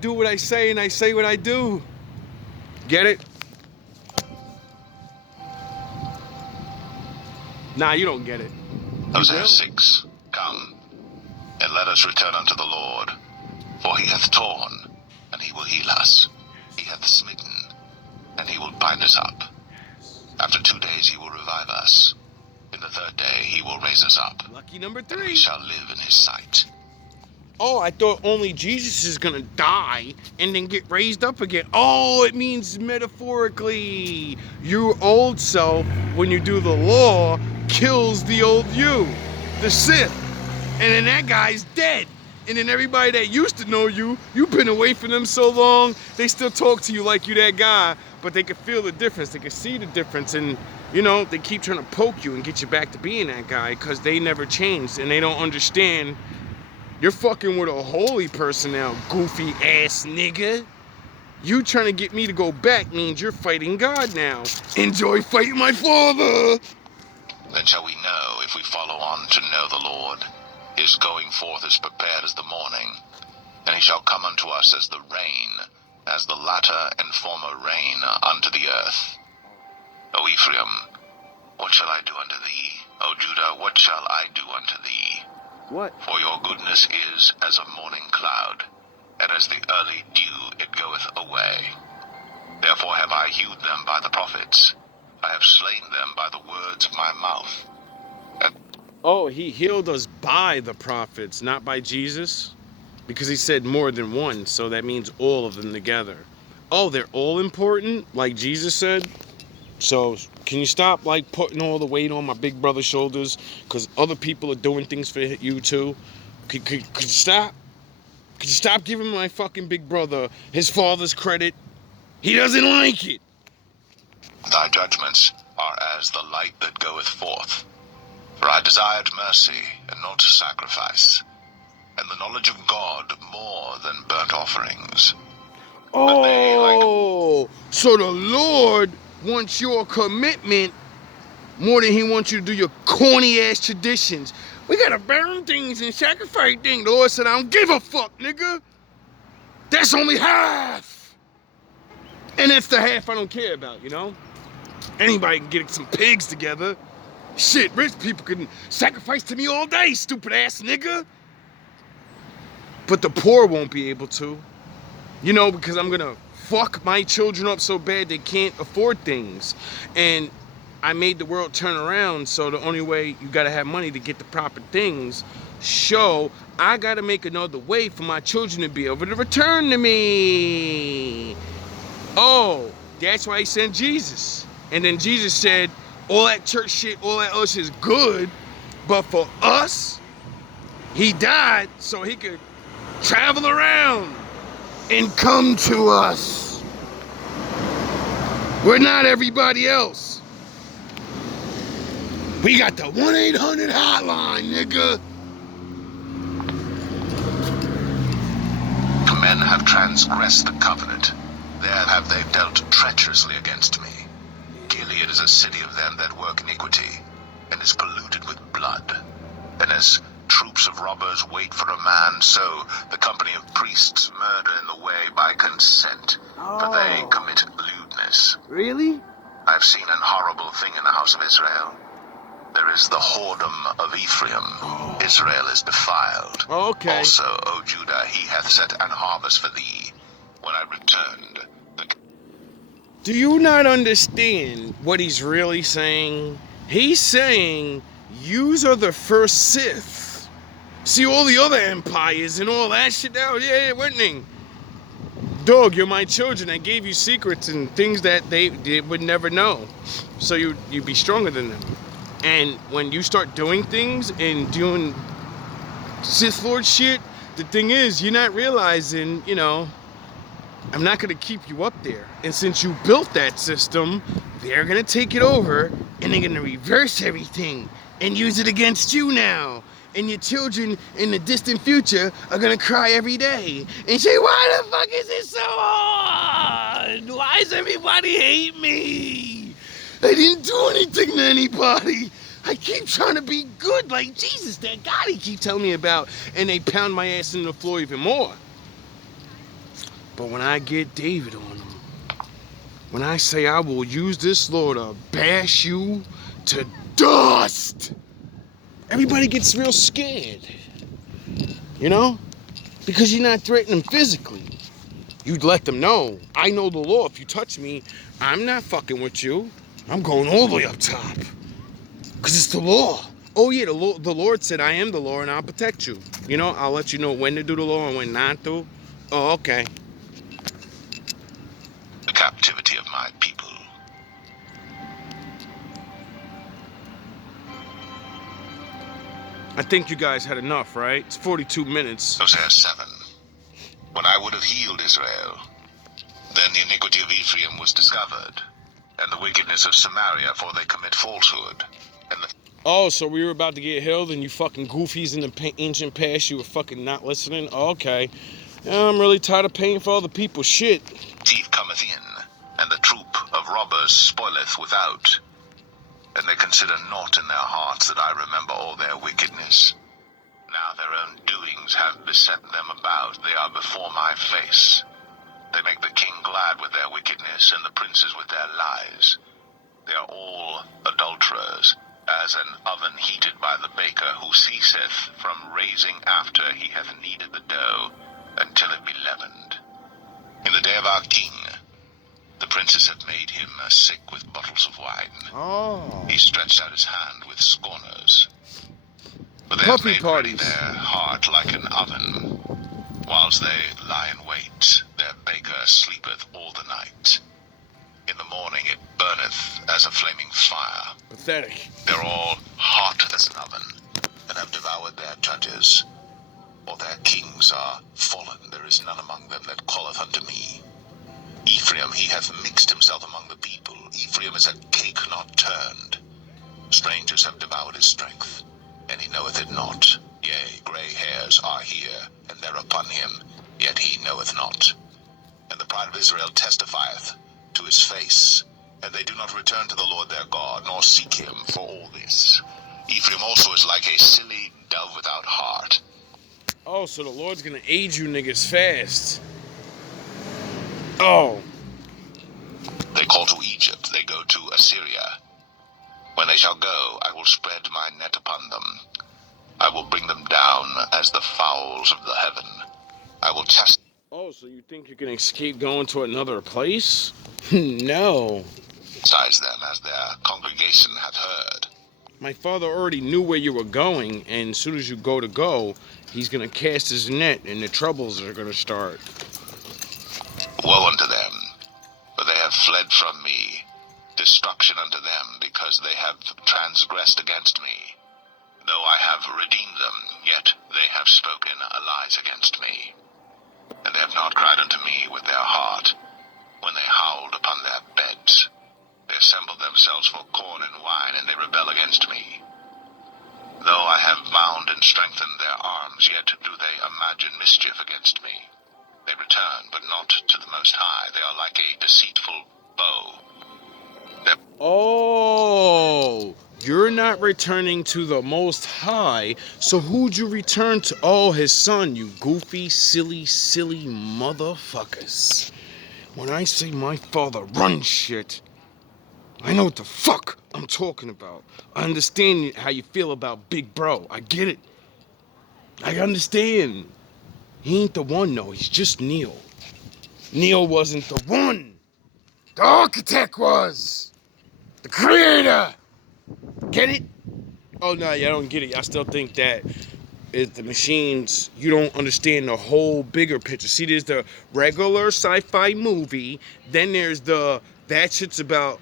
do what I say and I say what I do. Get it? Nah, you don't get it. Hosea 6, come, and let us return unto the Lord. For he hath torn, and he will heal us. He hath smitten, and he will bind us up. After 2 days he will revive us. In the third day he will raise us up. Lucky number And we 3. shall live in his sight. Oh, I thought only Jesus is gonna die and then get raised up again. Oh, it means metaphorically. Your old self, when you do the law, kills the old you, the Sith. And then that guy's dead. And then everybody that used to know you, you've been away from them so long, they still talk to you like you that guy, but they can feel the difference, they can see the difference, and you know, they keep trying to poke you and get you back to being that guy because they never changed and they don't understand. You're fucking with a holy person now, goofy ass nigga. You trying to get me to go back means you're fighting God now. Enjoy fighting my father. Then shall we know if we follow on to know the Lord. His going forth is prepared as the morning, and he shall come unto us as the rain, as the latter and former rain unto the earth. O Ephraim, what shall I do unto thee? O Judah, what shall I do unto thee? What? For your goodness is as a morning cloud, and as the early dew it goeth away. Therefore have I hewed them by the prophets. I have slain them by the words of my mouth. Oh, he healed us by the prophets, not by Jesus? Because he said more than one, so that means all of them together. Oh, they're all important, like Jesus said? So, can you stop, like, putting all the weight on my big brother's shoulders? Because other people are doing things for you, too. Could you stop? Could you stop giving my fucking big brother his father's credit? He doesn't like it. Thy judgments are as the light that goeth forth. For I desired mercy, and not sacrifice, and the knowledge of God more than burnt offerings. Oh, so the Lord wants your commitment more than he wants you to do your corny ass traditions. We gotta burn things and sacrifice things. The Lord said, I don't give a fuck, nigga. That's only half. And that's the half I don't care about, you know? Anybody can get some pigs together. Shit, rich people can sacrifice to me all day, stupid ass nigga. But the poor won't be able to. You know, because I'm gonna fuck my children up so bad they can't afford things. And I made the world turn around, so the only way you gotta have money to get the proper things. So I gotta make another way for my children to be able to return to me. Oh, that's why he sent Jesus. And then Jesus said, all that church shit, all that other shit is good, but for us, he died so he could travel around and come to us. We're not everybody else. We got the 1-800 hotline, nigga. Men have transgressed the covenant. There have they dealt treacherously against me. Gilead is a city of them that work iniquity, and is polluted with blood. And as troops of robbers wait for a man, so the company of priests murder in the way by consent, for they commit lewdness. Really? I've seen an horrible thing in the house of Israel. There is the whoredom of Ephraim. Israel is defiled. Okay. Also, O Judah, he hath set an harvest for thee. When I returned, Do you not understand what he's really saying? He's saying, yous are the first Sith. See, all the other empires and all that shit out, yeah, winning. Dog, you're my children. I gave you secrets and things that they would never know. So you'd be stronger than them. And when you start doing things and doing Sith Lord shit, the thing is, you're not realizing, you know, I'm not going to keep you up there. And since you built that system, they're going to take it over and they're going to reverse everything and use it against you now. And your children in the distant future are going to cry every day and say, why the fuck is it so hard? Why does everybody hate me? I didn't do anything to anybody. I keep trying to be good like Jesus, that God he keep telling me about. And they pound my ass in the floor even more. But when I get David on them, when I say I will use this law to bash you to dust, everybody gets real scared. You know? Because you're not threatening them physically. You'd let them know, I know the law. If you touch me, I'm not fucking with you. I'm going all the way up top. Because it's the law. Oh yeah, the Lord said, I am the law and I'll protect you. You know, I'll let you know when to do the law and when not to. Oh, okay. the captivity of my people. I think you guys had enough, right? It's 42 minutes. Hosea 7. When I would have healed Israel, then the iniquity of Ephraim was discovered, and the wickedness of Samaria, for they commit falsehood. And the Oh, so we were about to get healed and you fucking goofies in the ancient past, you were fucking not listening? Okay. I'm really tired of paying for other people's shit. thief cometh in, and the troop of robbers spoileth without. And they consider naught in their hearts that I remember all their wickedness. Now their own doings have beset them about, they are before my face. They make the king glad with their wickedness, and the princes with their lies. They are all adulterers, as an oven heated by the baker, who ceaseth from raising after he hath kneaded the dough, until it be leavened. In the day of our king, the princes have made him sick with bottles of wine. Oh. He stretched out his hand with scorners. But they Puffy have made ready parties. their heart like an oven. Whilst they lie in wait, their baker sleepeth all the night. In the morning it burneth as a flaming fire. Pathetic. They're all hot as an oven, and have devoured their judges. For their kings are fallen, there is none among them that calleth unto me. Ephraim, he hath mixed himself among the people. Ephraim is a cake not turned. Strangers have devoured his strength, and he knoweth it not. Yea, grey hairs are here, and they're upon him, yet he knoweth not. And the pride of Israel testifieth to his face, and they do not return to the Lord their God, nor seek him for all this. Ephraim also is like a silly dove without heart. Oh, so the Lord's gonna aid you niggas fast. Oh. They call to Egypt, they go to Assyria. When they shall go, I will spread my net upon them. I will bring them down as the fowls of the heaven. I will chastise. Oh, so you think you can escape going to another place? No. Them as their congregation hath heard. My father already knew where you were going, and as soon as you go, he's gonna cast his net and the troubles are gonna start. Woe unto them, for they have fled from me. Destruction unto them, because they have transgressed against me. Though I have redeemed them, yet they have spoken lies against me. And they have not cried unto me with their heart, when they howled upon their beds. They assembled themselves for corn and wine, and they rebel against me. Though I have bound and strengthened their arms, yet do they imagine mischief against me. They return, but not to the Most High. They are like a deceitful bow. Oh, you're not returning to the Most High, so who'd you return to? Oh, his son, you goofy, silly motherfuckers. When I say my father runs shit, I know what the fuck I'm talking about. I understand how you feel about Big Bro. I get it. I understand. He ain't the one, though. He's just Neil. Neil wasn't the one. The architect was. The creator. Get it? Oh, no, I don't get it. I still think that is the machines. You don't understand the whole bigger picture. See, there's the regular sci-fi movie. Then there's the that shit's about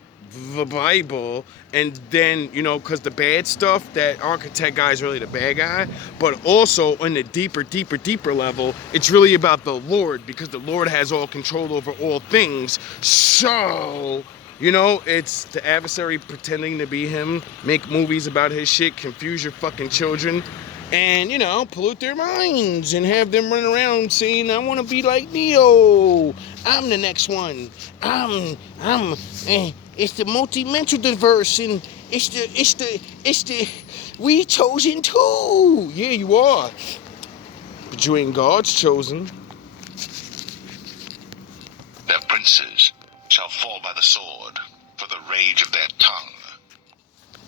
the Bible, and then, you know, because the bad stuff, that architect guy is really the bad guy, but also on the deeper level, it's really about the Lord, because the Lord has all control over all things. So, you know, it's the adversary pretending to be him, make movies about his shit, confuse your fucking children, and, you know, pollute their minds and have them run around saying, I want to be like Neo. I'm the next one. It's the multi-mental diverse, and it's the, we chosen too. Yeah, you are. But you ain't God's chosen. Their princes shall fall by the sword, for the rage of their tongue.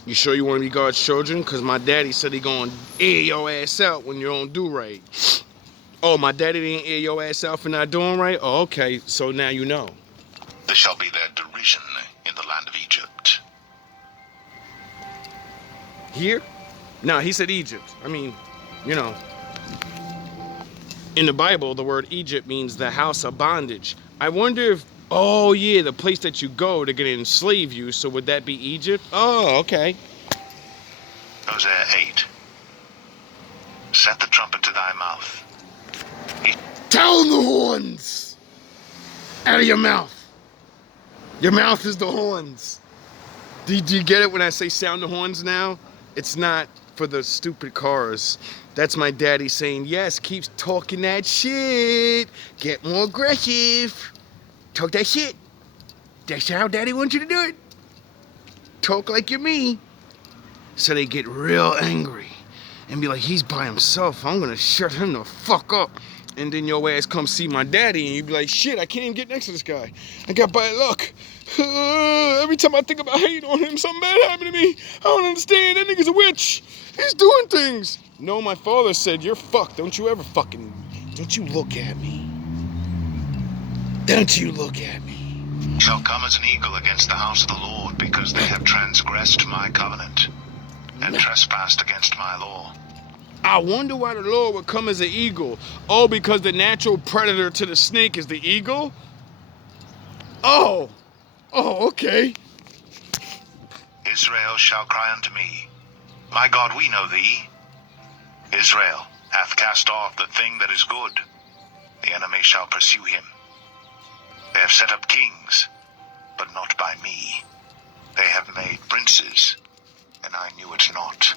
You sure you want to be God's children? Because my daddy said he gonna air your ass out when you don't do right. Oh, my daddy didn't air your ass out for not doing right? Oh, okay, so now you know. This shall be their derision in the land of Egypt. Here? No, he said Egypt. I mean, you know. In the Bible, the word Egypt means the house of bondage. I wonder if, oh yeah, the place that you go to get enslave you, so would that be Egypt? Oh, okay. Hosea 8. Set the trumpet to thy mouth. Sound the horns out of your mouth. Your mouth is the horns. Do you get it when I say sound the horns now? It's not for the stupid cars. That's my daddy saying, yes, keep talking that shit. Get more aggressive. Talk that shit. That's how daddy wants you to do it. Talk like you're me. So they get real angry and be like, he's by himself. I'm gonna shut him the fuck up. And then your ass come see my daddy and you be like, shit, I can't even get next to this guy. I got bad luck. Every time I think about hating on him, something bad happened to me. I don't understand. That nigga's a witch. He's doing things. No, my father said, you're fucked. Don't you ever fucking, don't you look at me. Don't you look at me. Shall come as an eagle against the house of the Lord, because they have transgressed my covenant and trespassed against my law. I wonder why the Lord would come as an eagle. Oh, because the natural predator to the snake is the eagle? Oh, okay. Israel shall cry unto me, my God, we know thee. Israel hath cast off the thing that is good. The enemy shall pursue him. They have set up kings, but not by me. They have made princes, and I knew it not.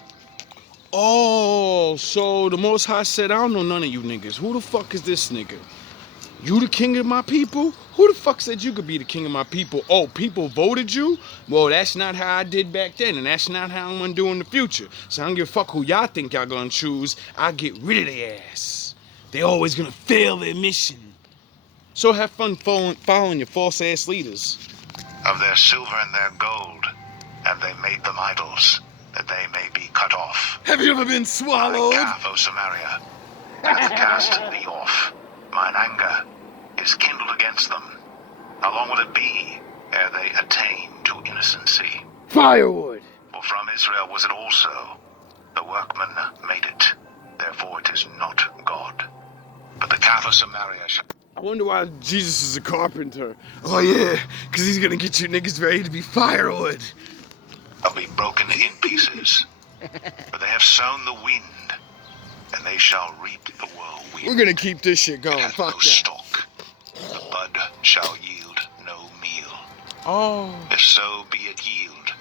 Oh, so the Most High said, I don't know none of you niggas. Who the fuck is this nigga? You the king of my people? Who the fuck said you could be the king of my people? Oh, people voted you? Well, that's not how I did back then, and that's not how I'm gonna do in the future. So I don't give a fuck who y'all think y'all gonna choose. I'll get rid of their ass. They always gonna fail their mission. So have fun following your false ass leaders. Of their silver and their gold have they made them idols, that they may be cut off. Have you ever been The swallowed? calf, O Samaria, hath cast thee off. Mine anger is kindled against them. How long will it be ere they attain to innocency? Firewood. For from Israel was it also. The workman made it. Therefore it is not God. But the calf of Samaria shall... I wonder why Jesus is a carpenter. Oh yeah, because he's gonna get you niggas ready to be firewood. be broken in pieces, For they have sown the wind, and they shall reap the whirlwind. We're gonna keep this shit It going. hath Fuck no that. stalk. The bud shall yield no meal. Oh. If so be it yield,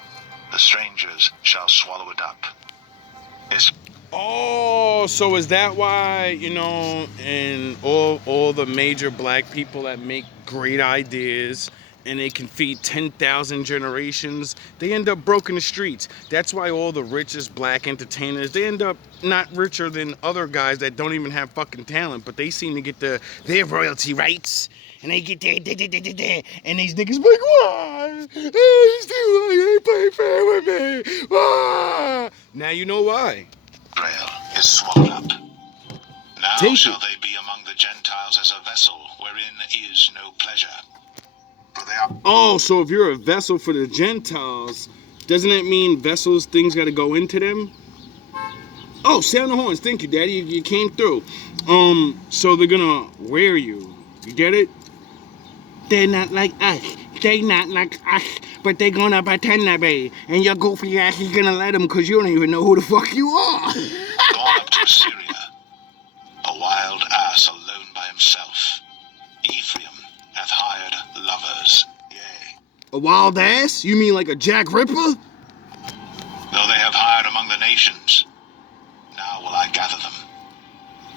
the strangers shall swallow it up. Oh, so is that why, you know, and all the major black people that make great ideas and they can feed 10,000 generations, they end up broke in the streets. That's why all the richest black entertainers, they end up not richer than other guys that don't even have fucking talent, but they seem to get their royalty rights. And they get there, and these niggas like, why? They play fair with me. Why? Now you know why. Israel is swallowed up. Now Take shall it. they be among the Gentiles as a vessel wherein is no pleasure. For they are Oh, so if you're a vessel for the Gentiles, doesn't that mean vessels, things got to go into them? Oh, sound the horns. Thank you, Daddy. You came through. So they're gonna wear you. You get it? They're not like us. They not like us, but they gonna pretend to be. And your goofy ass is gonna let them because you don't even know who the fuck you are. gone up to Assyria, a wild ass alone by himself. Ephraim hath hired lovers, yea, A wild ass? You mean like a Jack Ripper? though they have hired among the nations. Now will I gather them,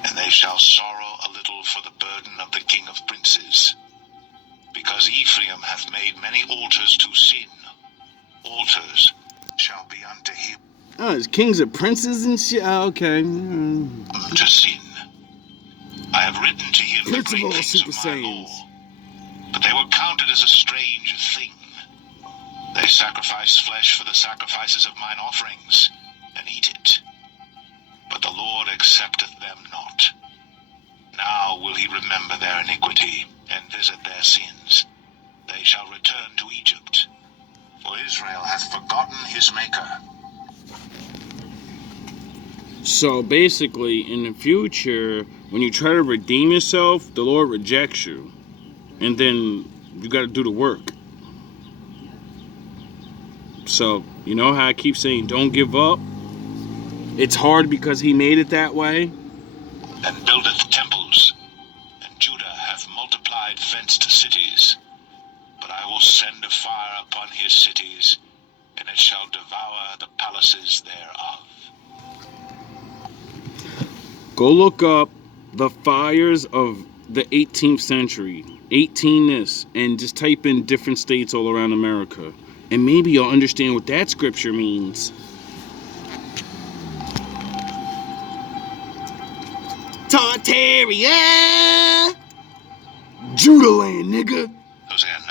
and they shall sorrow a little for the burden of the king of princes. Because Ephraim hath made many altars to sin, altars shall be unto him Oh, it's kings and princes and shit. Oh, okay. to sin. I have written to him the Prince of great all things Super of my Saiyans. law, but they were counted as a strange thing. They sacrifice flesh for the sacrifices of mine offerings, and eat it. But the Lord accepteth them not. Now will he remember their iniquity, and visit their sins. They shall return to Egypt, for Israel hath forgotten his Maker. So basically, in the future, when you try to redeem yourself, the Lord rejects you. And then you got to do the work. So, you know how I keep saying don't give up? It's hard because he made it that way. And buildeth temples, and Judah hath multiplied fenced cities. But I will send a fire upon his cities, and it shall devour the palaces thereof. Go look up the fires of the 18th century, 18 this, and just type in different states all around America. And maybe you'll understand what that scripture means. Tartaria! Judah land, nigga. Hosea 9.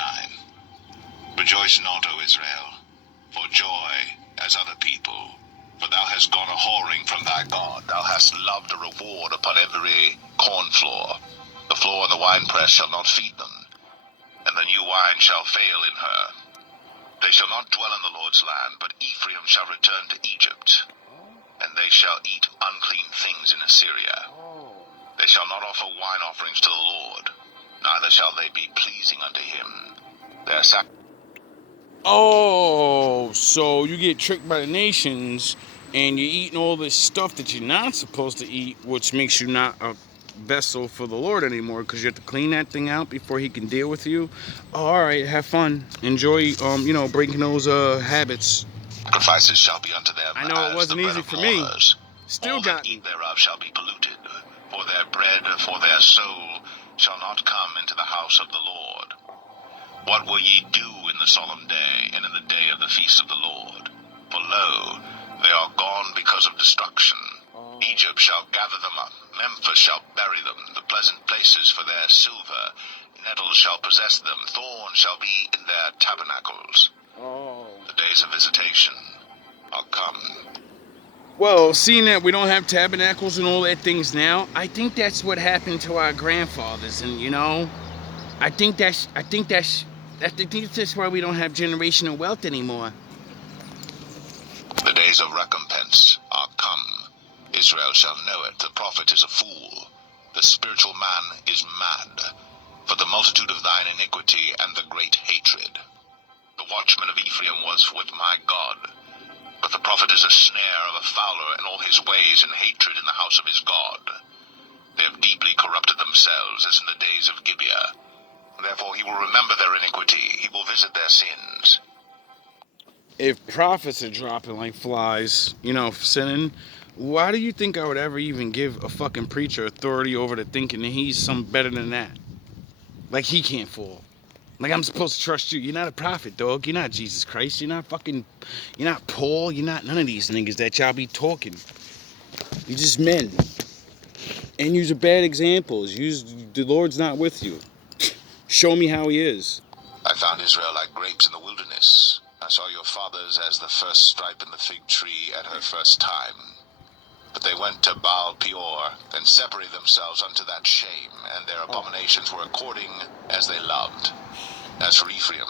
Rejoice not, O Israel, for joy as other people. For thou hast gone a whoring from thy God. Thou hast loved a reward upon every corn floor. The floor and the winepress shall not feed them, and the new wine shall fail in her. They shall not dwell in the Lord's land, but Ephraim shall return to Egypt, and they shall eat unclean things in Assyria. They shall not offer wine offerings to the Lord, neither shall they be pleasing unto him. Their Oh, so you get tricked by the nations and you're eating all this stuff that you're not supposed to eat, which makes you not a vessel for the Lord anymore because you have to clean that thing out before he can deal with you. Oh, all right, have fun. Enjoy, breaking those habits. sacrifices shall be unto them. I know it as wasn't the bread easy of for me. mourners. Still All got that me. eat thereof shall be polluted. For their bread, for their soul, shall not come into the house of the Lord. What will ye do in the solemn day, and in the day of the feast of the Lord? For lo, they are gone because of destruction. Egypt shall gather them up, Memphis shall bury them, the pleasant places for their silver. Nettles shall possess them, thorns shall be in their tabernacles. The days of visitation are come. Well, seeing that we don't have tabernacles and all that things now, I think that's what happened to our grandfathers, and I think that's why we don't have generational wealth anymore. The days of recompense are come. Israel shall know it. The prophet is a fool. The spiritual man is mad. For the multitude of thine iniquity and the great hatred. The watchman of Ephraim was with my God. But the the prophet is a snare of a fowler, and all his ways and hatred in the house of his God. They have deeply corrupted themselves, as in the days of Gibeah. Therefore he will remember their iniquity, he will visit their sins. If prophets are dropping like flies, sinning, why do you think I would ever even give a fucking preacher authority over to thinking that he's some better than that? Like he can't fall. Like I'm supposed to trust you. You're not a prophet, dog. You're not Jesus Christ. You're not Paul. You're not none of these niggas that y'all be talking. You're just men. And you're bad examples. The Lord's not with you. Show me how he is. I found Israel like grapes in the wilderness. I saw your fathers as the first stripe in the fig tree at her first time. But they went to Baal Peor, and separated themselves unto that shame, and their abominations were according as they loved. As for Ephraim,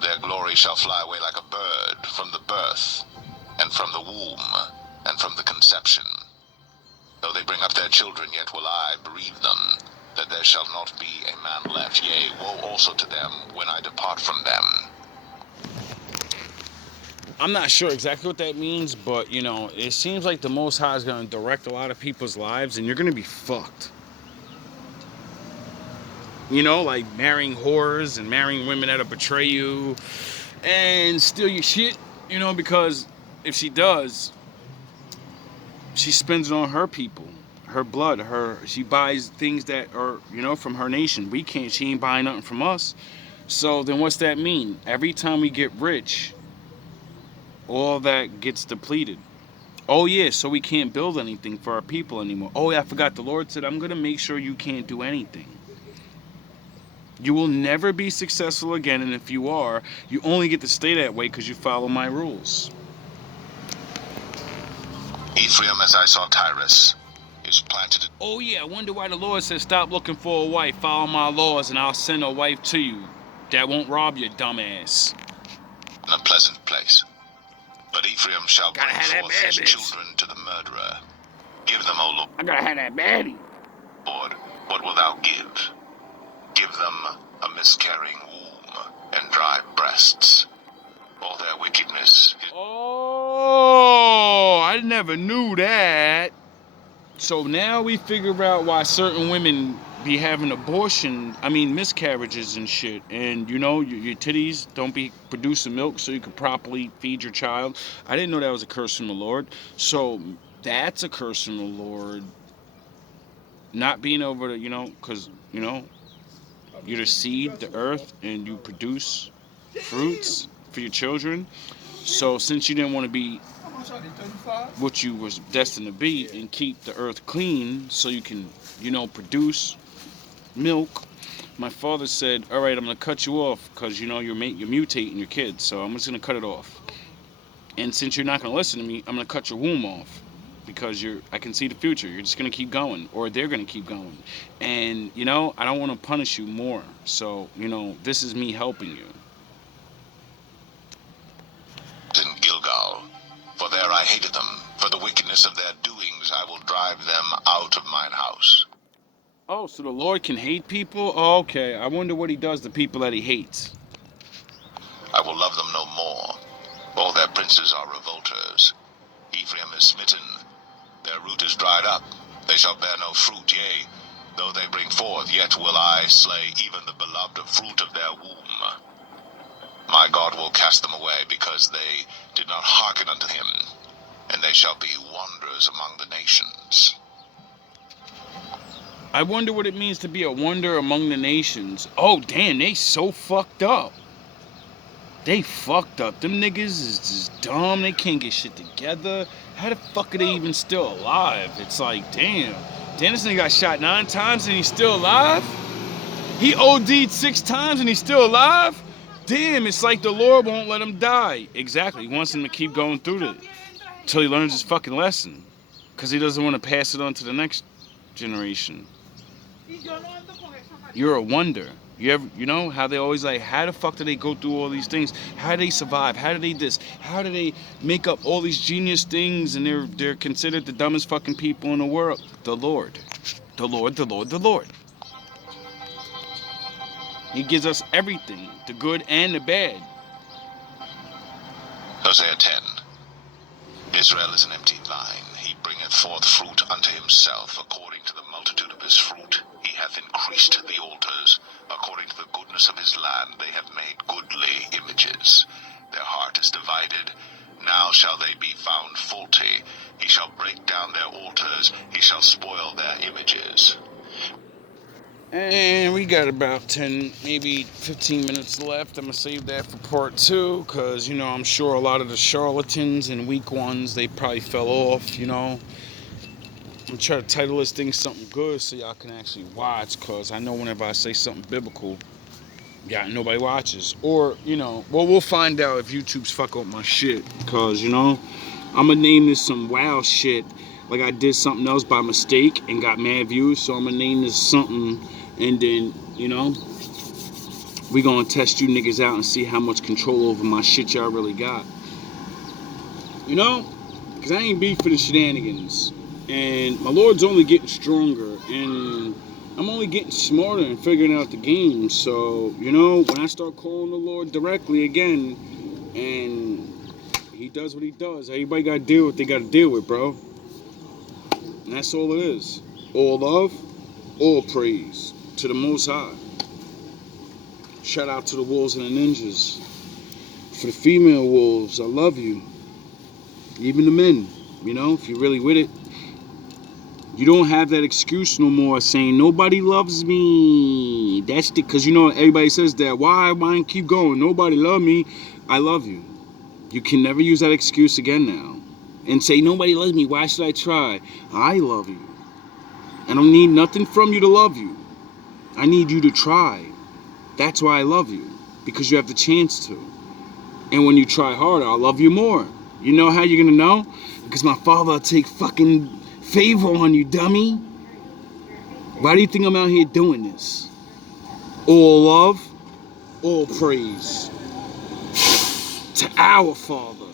their glory shall fly away like a bird from the birth, and from the womb, and from the conception. Though they bring up their children, yet will I bereave them, that there shall not be a man left. Yea, woe also to them when I depart from them. I'm not sure exactly what that means, but, it seems like the Most High is going to direct a lot of people's lives, and you're going to be fucked. Like marrying whores and marrying women that'll betray you and steal your shit, because if she does, she spends it on her people, her blood, she buys things that are, from her nation. We can't, she ain't buying nothing from us. So then what's that mean? Every time we get rich, all that gets depleted. Oh yeah, so we can't build anything for our people anymore. Oh yeah, I forgot, the Lord said, I'm going to make sure you can't do anything. You will never be successful again, and if you are, you only get to stay that way because you follow my rules. Ephraim, as I saw Tyrus, is planted. Oh yeah, I wonder why the Lord said stop looking for a wife, follow my laws, and I'll send a wife to you that won't rob your dumb ass. In a pleasant place. But Ephraim shall bring Gotta have forth that his bad bitch. children to the murderer. Give them, O I gotta have that baddie. Lord, what wilt thou give? Give them a miscarrying womb and dry breasts. All their wickedness is... Oh, I never knew that. So now we figure out why certain women be having miscarriages and shit. And your titties don't be producing milk so you can properly feed your child. I didn't know that was a curse from the Lord. So that's a curse from the Lord. Not being able to, because, you're the seed, the earth, and you produce fruits for your children. So since you didn't want to be what you was destined to be and keep the earth clean so you can, produce milk, my father said, all right, I'm going to cut you off because, you're mutating your kids. So I'm just going to cut it off. And since you're not going to listen to me, I'm going to cut your womb off. Because I can see the future. You're just going to keep going. Or they're going to keep going. And, I don't want to punish you more. So, this is me helping you. in Gilgal. For there I hated them. For the wickedness of their doings I will drive them out of mine house. Oh, so the Lord can hate people? Oh, okay. I wonder what he does to people that he hates. I will love them no more. All their princes are revolters. Ephraim is smitten. Their root is dried up. They shall bear no fruit, yea, though they bring forth, yet will I slay even the beloved fruit of their womb. My God will cast them away, because they did not hearken unto him, and they shall be wanderers among the nations. I wonder what it means to be a wonder among the nations. Oh, damn, they so fucked up. They fucked up. Them niggas is just dumb. They can't get shit together. How the fuck are they even still alive? It's like, damn. Damn, this nigga got shot 9 times and he's still alive? He OD'd 6 times and he's still alive? Damn, it's like the Lord won't let him die. Exactly. He wants him to keep going through it until he learns his fucking lesson. Because he doesn't want to pass it on to the next generation. You're a wonder. You know how they always like, how the fuck do they go through all these things? How do they survive? How do they this? How do they make up all these genius things and they're considered the dumbest fucking people in the world? The Lord. The Lord, the Lord, the Lord. He gives us everything, the good and the bad. Hosea 10. Israel is an empty vine. He bringeth forth fruit unto himself according to the multitude of his fruit. He hath increased the altars. According to the goodness of his land they have made goodly images. Their heart is divided. Now shall they be found faulty. He shall break down their altars. He shall spoil their images. And we got about 10, maybe 15 minutes left. I'm going to save that for part 2 because, you know, I'm sure a lot of the charlatans and weak ones, they probably fell off, you know. I'm trying to title this thing something good so y'all can actually watch, because I know whenever I say something biblical, nobody watches. Or, you know, well, we'll find out if YouTube's fuck up my shit, because, you know, I'm going to name this some wow shit. Like I did something else by mistake and got mad views, so I'm going to name this something. And then, you know, we gonna test you niggas out and see how much control over my shit y'all really got. You know? Because I ain't beat for the shenanigans. And my Lord's only getting stronger. And I'm only getting smarter and figuring out the game. So, you know, when I start calling the Lord directly again, and he does what he does, everybody gotta deal with what they gotta deal with, bro. And that's all it is. All love, all praise to the Most High. Shout out to the wolves and the ninjas. For the female wolves, I love you. Even the men, you know, if you're really with it. You don't have that excuse no more saying, nobody loves me. That's because, you know, everybody says that. Why keep going? Nobody love me. I love you. You can never use that excuse again now. And say, nobody loves me. Why should I try? I love you. I don't need nothing from you to love you. I need you to try. That's why I love you. Because you have the chance to. And when you try harder, I'll love you more. You know how you're going to know? Because my Father will take fucking favor on you, dummy. Why do you think I'm out here doing this? All love, all praise to our Father.